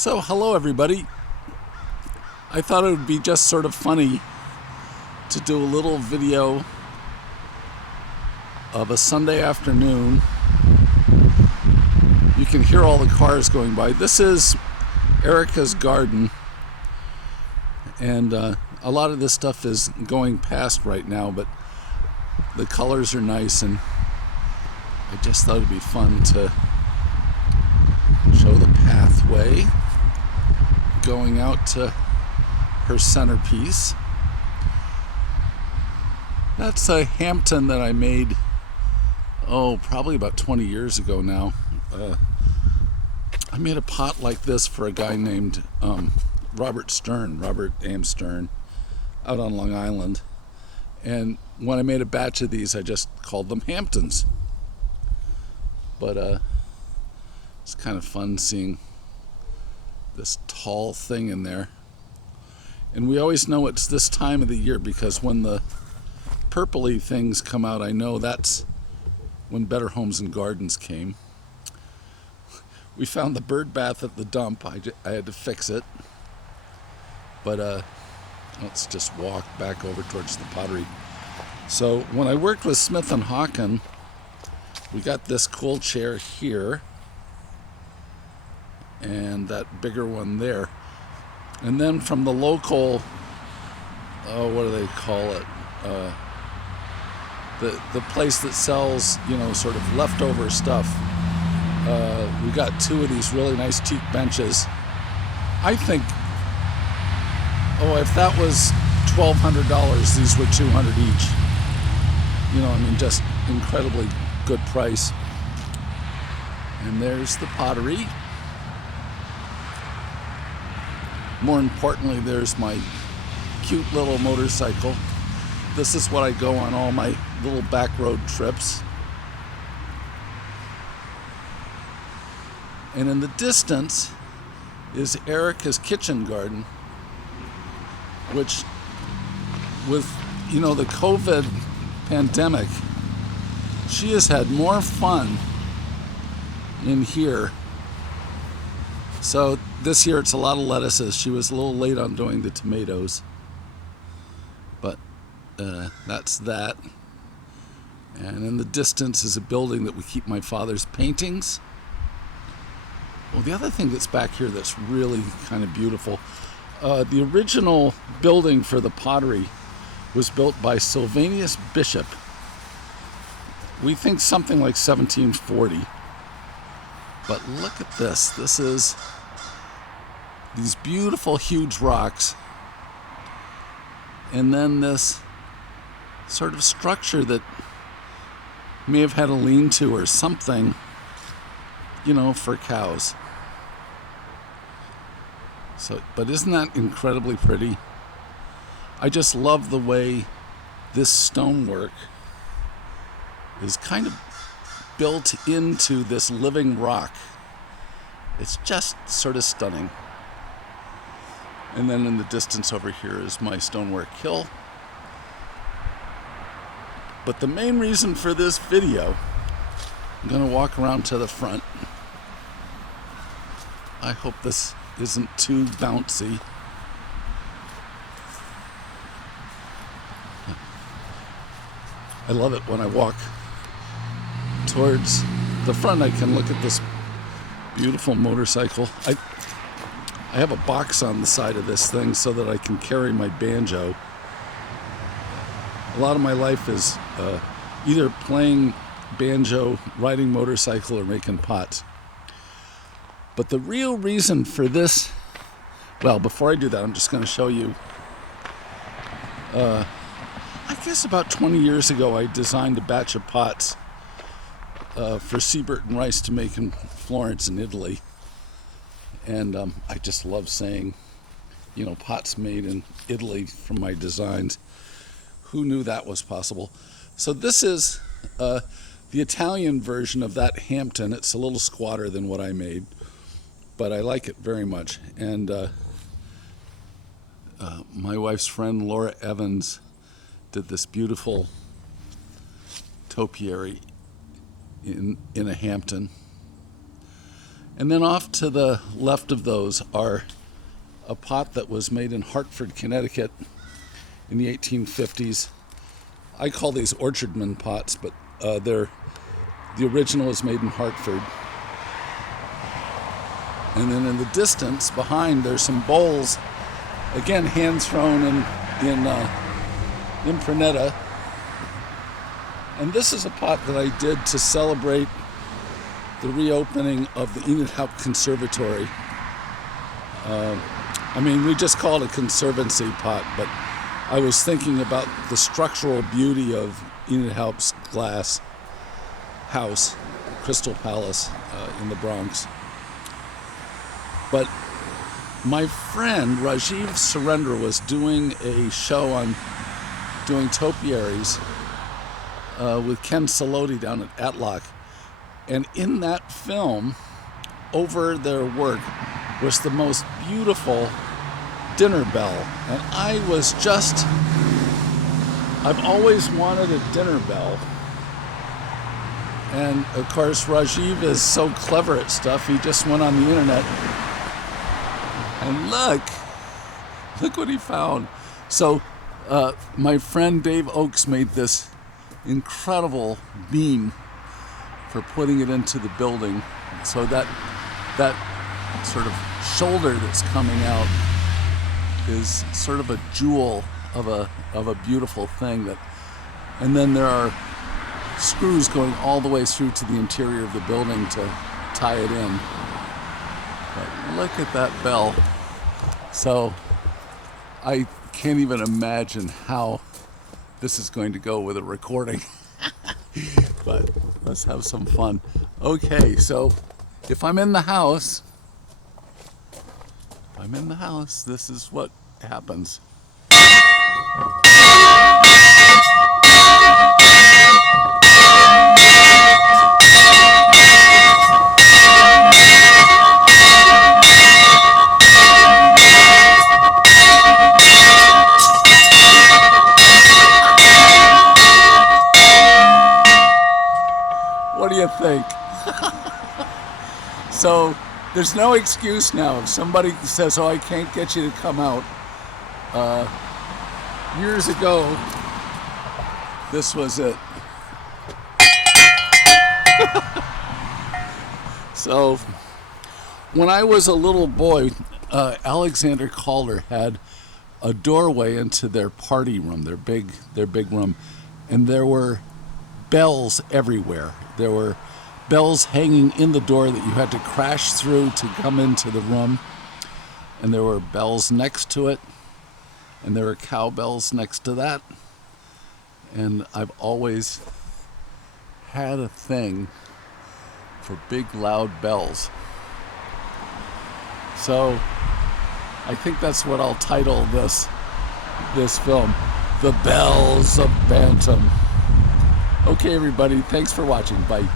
So, hello everybody. I thought it would be just sort of funny to do a little video of a Sunday afternoon. You can hear all the cars going by. This is Erica's garden, and a lot of this stuff is going past right now, but the colors are nice, and I just thought it'd be fun to show the pathway going out to her centerpiece. That's a Hampton that I made, probably about 20 years ago now. I made a pot like this for a guy named Robert A.M. Stern, out on Long Island. And when I made a batch of these, I just called them Hamptons. But it's kind of fun seeing this tall thing in there. And we always know it's this time of the year because when the purpley things come out, I know that's when Better Homes and Gardens came. We found the bird bath at the dump. I had to fix it. But let's just walk back over towards the pottery. So when I worked with Smith & Hawken, we got this cool chair here and that bigger one there. And then from the local, what do they call it? The place that sells, sort of leftover stuff. We got two of these really nice teak benches. I think, if that was $1,200, these were $200 each. Just incredibly good price. And there's the pottery. More importantly, there's my cute little motorcycle. This is what I go on all my little back road trips. And in the distance is Erica's kitchen garden, which with, the COVID pandemic, she has had more fun in here. So this year it's a lot of lettuces. She was a little late on doing the tomatoes, but that's that. And in the distance is a building that we keep my father's paintings. Well, the other thing that's back here that's really kind of beautiful, the original building for the pottery was built by Sylvanus Bishop. We think something like 1740. But look at this. This is these beautiful, huge rocks. And then this sort of structure that may have had a lean-to or something, for cows. So, but isn't that incredibly pretty? I just love the way this stonework is kind of built into this living rock. It's just sort of stunning. And then in the distance over here is my stonework hill. But the main reason for this video, I'm going to walk around to the front. I hope this isn't too bouncy. I love it when I walk towards the front. I can look at this beautiful motorcycle. I have a box on the side of this thing so that I can carry my banjo. A lot of my life is either playing banjo, riding motorcycle, or making pots. But the real reason for this, before I do that, I'm just going to show you. I guess about 20 years ago, I designed a batch of pots for Siebert and Rice to make in Florence in Italy. And I just love saying, pots made in Italy from my designs. Who knew that was possible? So this is the Italian version of that Hampton. It's a little squatter than what I made, but I like it very much. And my wife's friend Laura Evans did this beautiful topiary in a Hampton. And then off to the left of those are a pot that was made in Hartford, Connecticut in the 1850s. I call these orchardman pots, but the original was made in Hartford. And then in the distance behind, there's some bowls, again hand thrown in Impruneta. And this is a pot that I did to celebrate the reopening of the Enid Haupt Conservatory. We just call it a conservancy pot, but I was thinking about the structural beauty of Enid Haupt's glass house, Crystal Palace in the Bronx. But my friend Rajiv Surendra was doing a show on doing topiaries with Ken Saloti down at Atlock. And in that film, over their work, was the most beautiful dinner bell. And I've always wanted a dinner bell. And of course, Rajiv is so clever at stuff, he just went on the internet. And look what he found. So my friend Dave Oakes made this incredible beam for putting it into the building. So that sort of shoulder that's coming out is sort of a jewel of a beautiful thing. And then there are screws going all the way through to the interior of the building to tie it in. But look at that bell. So I can't even imagine how this is going to go with a recording. But let's have some fun. Okay, so if I'm in the house, this is what happens. What do you think? So there's no excuse now. If somebody says, "Oh, I can't get you to come out," years ago, this was it. So when I was a little boy, Alexander Calder had a doorway into their party room, their big room, and there were bells everywhere. There were bells hanging in the door that you had to crash through to come into the room. And there were bells next to it. And there were cowbells next to that. And I've always had a thing for big, loud bells. So I think that's what I'll title this film, The Bells of Bantam. Okay, everybody, thanks for watching. Bye.